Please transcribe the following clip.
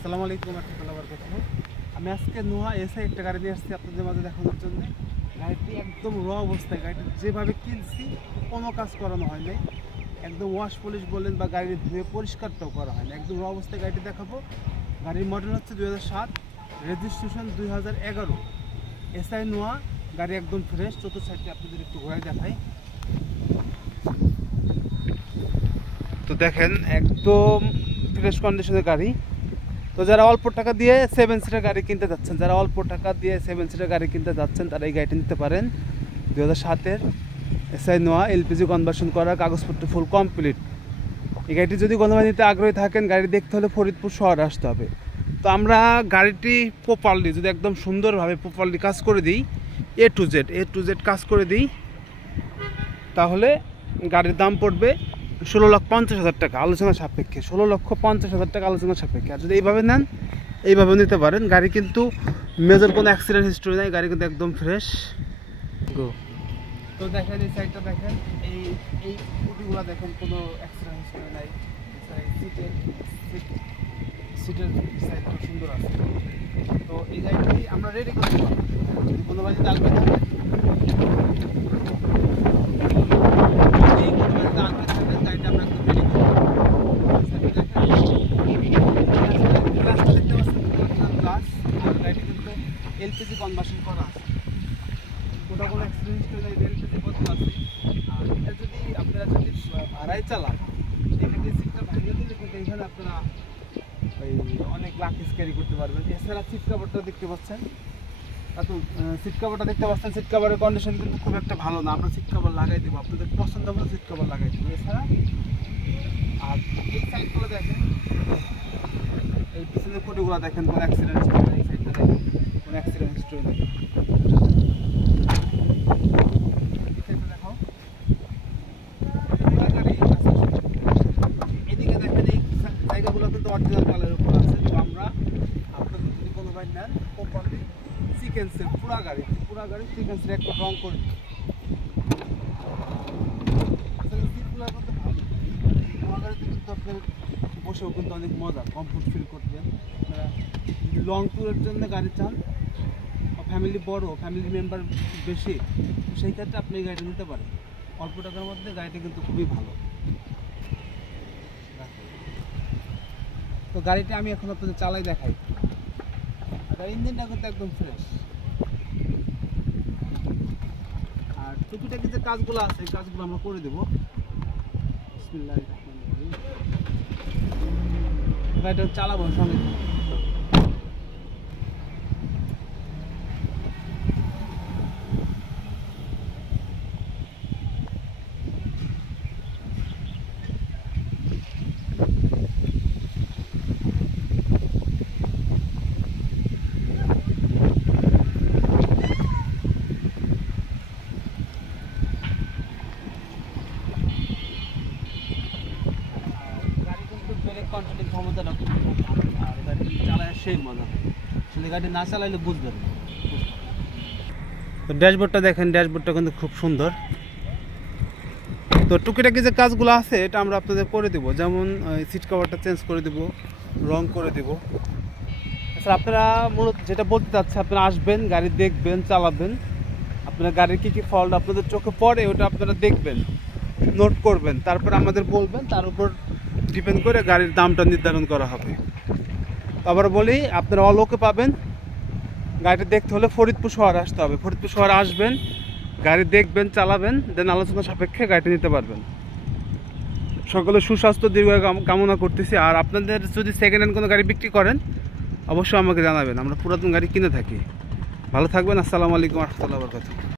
আসসালামু আলাইকুম রাহমাতুল্লাহি ওয়া বারাকাতুহু। আমি আজকে নোহা এসআই একটা গাড়ি নিয়ে আসছি আপনাদের মাঝে দেখানোর জন্য। গাড়িটি একদম র অবস্থায়, গাড়িটি যেভাবে কিনছি কোনো কাজ করানো হয় নাই, একদম ওয়াশ পলিশ বলেন বা গাড়ি ধুয়ে পরিষ্কারটাও করা হয় না, একদম র অবস্থায় গাড়িটি দেখাবো। গাড়ির মডেল হচ্ছে 2007, রেজিস্ট্রেশন 2011, এসআই নোহা। গাড়ি একদম ফ্রেশ। চতুর্থ সাইডটি আপনাদের একটু ঘোরায় দেখাই। তো দেখেন একদম ফ্রেশ কন্ডিশনের গাড়ি। তো যারা অল্প টাকা দিয়ে 7 সিটার গাড়ি কিনতে যাচ্ছেন, তারা এই গাড়িটি নিতে পারেন। 2007-এর এসআই নোয়া, এলপিজি কনভার্সন করা, কাগজপত্র ফুল কমপ্লিট। এই গাড়িটি যদি কোনোভাবে নিতে আগ্রহী থাকেন, গাড়ি দেখতে হলে ফরিদপুর শহরে আসতে হবে। তো আমরা গাড়িটি প্রপারলি যদি একদম সুন্দরভাবে প্রপারলি কাজ করে দিই, এ টু জেড কাজ করে দিই, তাহলে গাড়ির দাম পড়বে 16,50,000 টাকা আলোচনা সাপেক্ষে। 16,50,000 টাকা আলোচনা সাপেক্ষে। আর যদি এইভাবে নেন, এইভাবে নিতে পারেন। গাড়ি কিন্তু মেজর কোনো অ্যাক্সিডেন্ট হিস্ট্রি নেই, গাড়ি কিন্তু একদম ফ্রেশ। গো। তো দেখেন এই সাইডটা দেখেন, এই স্কুটিগুলো দেখেন, কোনো অ্যাক্সিডেন্ট হিস্ট্রি নাই। সিটের সাইডটা সুন্দর আছে। তো এই গাড়িটি আমরা রেডি করতে পারবো। যদি কোনো বাড়িতে আগ্রহ থাকে, এলপিজি কনভার্সন করা আছে, ওটা কোনো এক্সপিরিয়েন্স নেই, এলপিজি বদল আছে। আর এটা যদি আপনারা ভাড়ায় চালান, সেক্ষেত্রে সিটটা ভাঙিয়ে দিলে কিন্তু এখানে আপনারা ওই অনেক লাকেজ ক্যারি করতে পারবেন। এছাড়া সিট কাভারটা দেখতে পাচ্ছেন, সিট কাভারের কন্ডিশন কিন্তু খুব একটা ভালো না। আমরা সিট কাভার লাগাই দেবো, আপনাদের পছন্দ মতো সিট কাভার লাগাই দেবো। এছাড়া আর এই সাইডগুলো দেখেন, এই পিছনের ফটোগুলো দেখেন, কোনো অ্যাক্সিডেন্ট হিস্ট্রি নেই। এই সাইডটা দেখেন, কোনো অ্যাক্সিডেন্ট হিস্ট্রি নেই। এদিকে দেখেন, এই জায়গাগুলো কিন্তু অরিজিনাল কালারের উপর আছে। তো আমরা আপনাদের যদি কোনো ভাই নেন, প্রপারলি সিকেন্সের পুরা গাড়ি সিকেন্সের একটা রং করে দিই। সিটগুলো কিন্তু ভালো, পুরা গাড়িতে কিন্তু আপনার বসেও কিন্তু অনেক মজা, কমফোর্ট ফিল করবেন। আপনারা যদি লং ট্যুরের জন্য গাড়ি চান, ফ্যামিলি বড়, ফ্যামিলি মেম্বার বেশি, সেই ক্ষেত্রে আপনি এই গাড়িটা নিতে পারেন। অল্প টাকার মধ্যে গাড়িটা কিন্তু খুবই ভালো। তো গাড়িটা আমি এখন আপনাদের চালাই দেখাই। আর ইঞ্জিনটা কিন্তু একদম ফ্রেশ। আর টুকিটাকি যে কাজগুলো আছে, এই কাজগুলো আমরা করে দেবো। বিসমিল্লাহির রহমানির রহিম। গাড়িটা চালাবো সঙ্গে। কন্ট্রোলিং ক্ষমতাটা খুব ভালো। আর গাড়ি চালায় সেই মজা, আসলে গাড়ি না চালাইলে বুঝবেন না। তো ড্যাশবোর্ডটা দেখেন, ড্যাশবোর্ডটা কিন্তু খুব সুন্দর। তো টুকিটাকি যে কাজগুলো আছে, এটা আমরা আপনাদের করে দেবো। যেমন সিট কভারটা চেঞ্জ করে দেবো, রং করে দেবো। আচ্ছা, আপনারা মূলত যেটা বলতে চাচ্ছে, আপনারা আসবেন, গাড়ি দেখবেন, চালাবেন। আপনার গাড়ির কী কী ফল্ট আপনাদের চোখে পড়ে, ওটা আপনারা দেখবেন, নোট করবেন, তারপর আমাদের বলবেন। তার উপর ডিপেন্ড করে গাড়ির দামটা নির্ধারণ করা হবে। আবার বলি, আপনারা অলোকে পাবেন। গাড়িটা দেখতে হলে ফরিদপুর শহরে আসতে হবে। ফরিদপুর শহরে আসবেন, গাড়ি দেখবেন, চালাবেন, দেন আলোচনা সাপেক্ষে গাড়িটা নিতে পারবেন। সকলে সুস্বাস্থ্য দীর্ঘায়ু কামনা করতেছি। আর আপনাদের যদি সেকেন্ড হ্যান্ড কোনো গাড়ি বিক্রি করেন, অবশ্যই আমাকে জানাবেন। আমরা পুরাতন গাড়ি কিনে থাকি। ভালো থাকবেন। আসসালামু আলাইকুম ওয়া রাহমাতুল্লাহি ওয়া বারাকাতুহু।